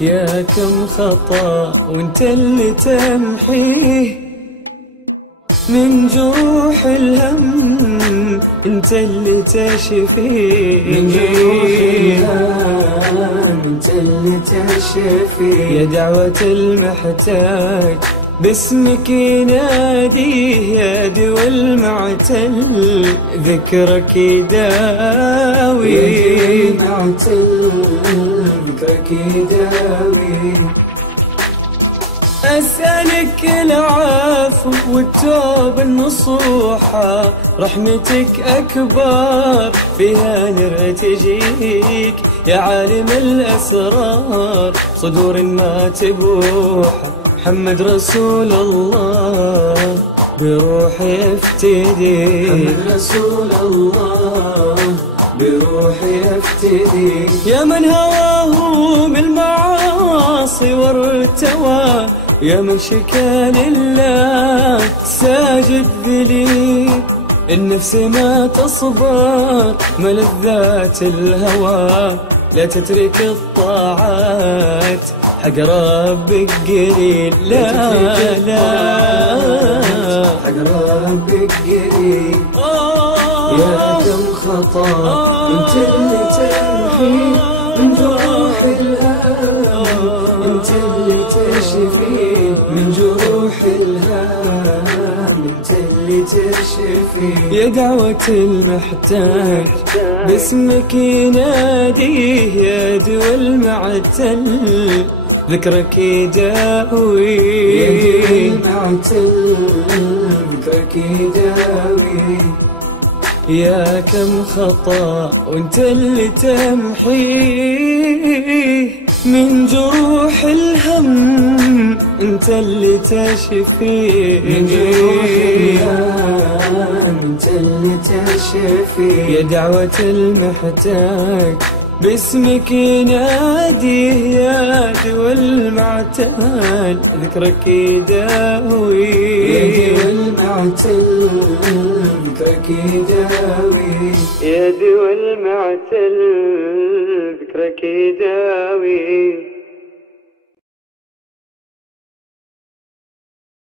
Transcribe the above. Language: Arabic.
يا كم خطأ وانت اللي تمحيه من جروح الهم، انت اللي تشفيه من جروح الهم، انت اللي تشفيه. يا دعوة المحتاج باسمك يناديه، يا دوا المعتل ذكرك يداوي، يا دوا المعتل ذكرك يداوي. أسألك العفو والتوب النصوحة، رحمتك أكبر فيها نرتجيك، يا عالم الأسرار صدور ما تبوح. محمد رسول الله بروحي افتدي، محمد رسول الله بروحي افتدي. يا من هواه بالمعاصي وارتوى، يا من شكا لله ساجد ذليل. النفس ما تصبر ملذات الهوى، لا تترك الطاعات حق ربك قليل. لا حق ربك قليل. يا كم خطأ انت اللي تمحي من جروح الهم، انت اللي تشفي من جروح الهم، انت اللي تشفي. يا دعوة المحتاج باسمك يناديه، يا دوا المعتل ذكرك يداوي، يا دوا المعتل ذكرك يداوي. يا كم خطأ وانت اللي تمحيه من جروح الهم، انت اللي تشفيه من جروح الهم، انت اللي تشفيه. يا دعوة المحتاج باسمك يناديه، يا دوا المعتل ذكرك يداوي، يا دوا المعتل ذكرك يداوي. يا دوا المعتل ذكرك يداوي.